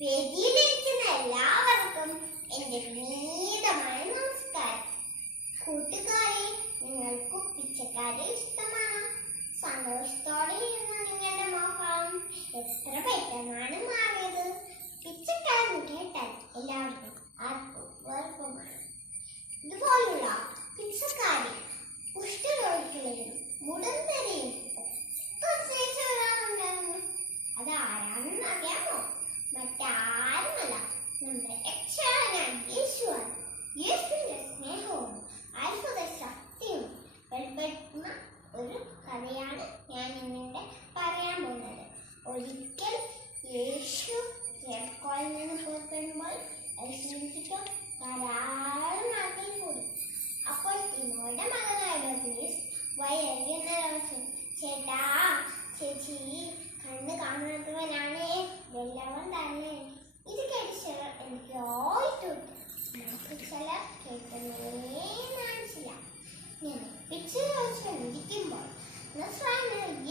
വേദിയിലിരിക്കുന്ന എല്ലാവർക്കും എന്റെ വിനീതമായ നമസ്കാരം. കൂട്ടുകാരെ, നിങ്ങൾക്ക് പിച്ചക്കാരെ ഇഷ്ടമാണ്? സന്തോഷത്തോടെ ഇരുന്ന നിങ്ങളുടെ മുഖം എത്ര പെട്ടെന്നാണ് മാറിയത്. പിച്ചക്കാരൻ കേട്ടാൽ എല്ലാവർക്കും ആർക്കും വെറുപ്പമാണ്. ഇതുപോലുള്ള പിച്ചക്കാരി കുഷ്ഠരോഗികളിലും മുടന്തരെയും വരാറുണ്ടായിരുന്നു. അതാരാണെന്ന് അറിയാമോ? മറ്റാരുമല്ല, നമ്മുടെ രക്ഷകനായ യേശുവാണ്. യേശുവിന്റെ സ്നേഹവും അത്ഭുത ശക്തിയും വെളിപ്പെടുത്തുന്ന ഒരു കഥയാണ് ഞാൻ ഇന്നിവിടെ പറയാൻ പോകുന്നത്. ഒരിക്കൽ യേശു ജെറിക്കോയിൽ നിന്ന് പുറപ്പെടുമ്പോൾ ധാരാളം ആൾക്കാർ കൂടി. അപ്പോൾ തിമോയുടെ മകനായ ബർത്തിമേസ് വഴിയരികിൽ ചോദിച്ചു, ചേട്ടാ, ചേച്ചി, കണ്ണ് കാണാത്തവനാണേ, വെള്ളവൻ തന്നെ. ഇത് കേട്ട് ചിലർ എനിക്ക് ചിലർ കേട്ടേ കാണിച്ചില്ല. ഞാൻ പിച്ചു ചോദിച്ചുകൊണ്ടിരിക്കുമ്പോൾ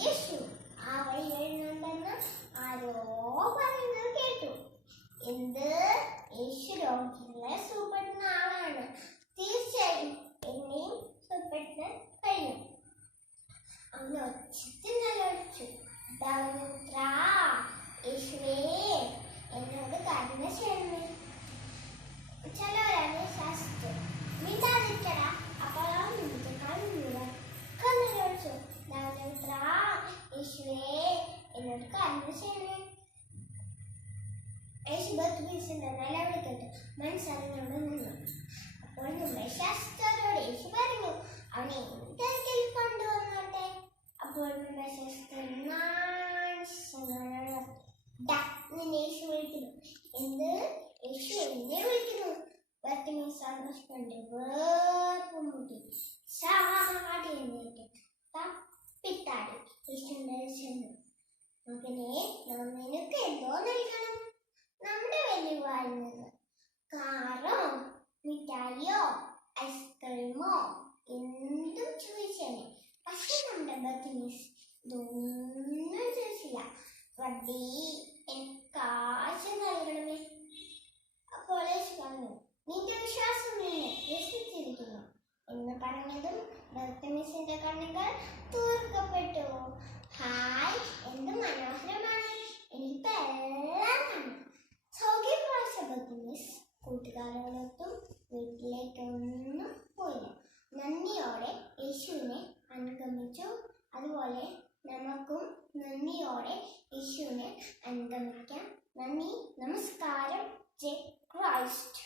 യേശു ആ വഴി വരുന്നുണ്ടെന്ന് ആരോ പറയുന്നത് കേട്ടു. എന്ത്? യേശു രോഗികളെ സുഖപ്പെടുന്ന ആളാണ്. തീർച്ചയായും എന്നെയും സുഖപ്പെടുത്താൻ കഴിയും. അവന് ഒച്ചത്തിൽ നിലവിളിച്ചു, യേശുവേ, എന്നോട് കരുണ ചെയ്യണമേ. ചിലവരാണ് ശാസിച്ചു, മിണ്ടാതിരിക്കടാ. അപ്പോൾ ആ നിമിഷക്കാൾ നിലവിളിച്ചു, യേശുവേ, എന്നോട് കരുണ ചെയ്യണമേ. യേശു ബർത്തിമേസിന്റെ നിലവിളി കേട്ട് മനസ്സറിഞ്ഞോട് നിന്നു. അപ്പോൾ നമ്മളെ ശാസ്ത്രത്തോട് യേശു പറഞ്ഞു, അവനെ തിരക്കിൽ കൊണ്ടുവന്നോട്ടെ. അപ്പോൾ നമ്മുടെ ശാസ്ത്രം നിന്നെ യേശു വിളിക്കുന്നു. എന്ത്? യേശു എന്നെ വിളിക്കുന്നു? ബർത്തിമേസ് സന്തോഷിക്കൊണ്ട് വേർപ്പും മുട്ടി ചാടി എഴുന്നേറ്റ് തപ്പിത്താടി യേശുവിന്റെ ചെന്നു. മകനെ, നിനക്ക് എന്തോ നൽകണം? നമ്മുടെ വലിയ നിന്ന് കാറോ മിഠായിയോ ഐസ്ക്രീമോ എന്തും ചോദിച്ചേനെ. പക്ഷെ നമ്മുടെ ബർത്തിമേസ് ഇതൊന്നും ചോദിച്ചില്ല. കാശ് നൽകണമേ. അപ്പോൾ യേശു പറഞ്ഞു, നിന്റെ വിശ്വാസം നിന്നെ രക്ഷിച്ചിരിക്കുന്നു എന്ന് പറഞ്ഞതും ബർത്തിമേസിന്റെ കണ്ണുകൾ തുറക്കപ്പെട്ടു. ഹായ്, എന്ത് മനോഹരമാണ്! എനിക്ക് എല്ലാം കാണാം. സൗഖ്യം പ്രാപിച്ച ബർത്തിമേസ് കൂട്ടുകാരോടൊത്തും വീട്ടിലേക്കൊന്നും പോയില്ല. നന്ദിയോടെ യേശുവിനെ അനുഗമിച്ചു. അതുപോലെ നമുക്കും നന്ദിയോടെ യേശുവിനെ അനുഗമിക്കാം. നന്ദി, നമസ്കാരം. ജയ് ക്രൈസ്റ്റ്.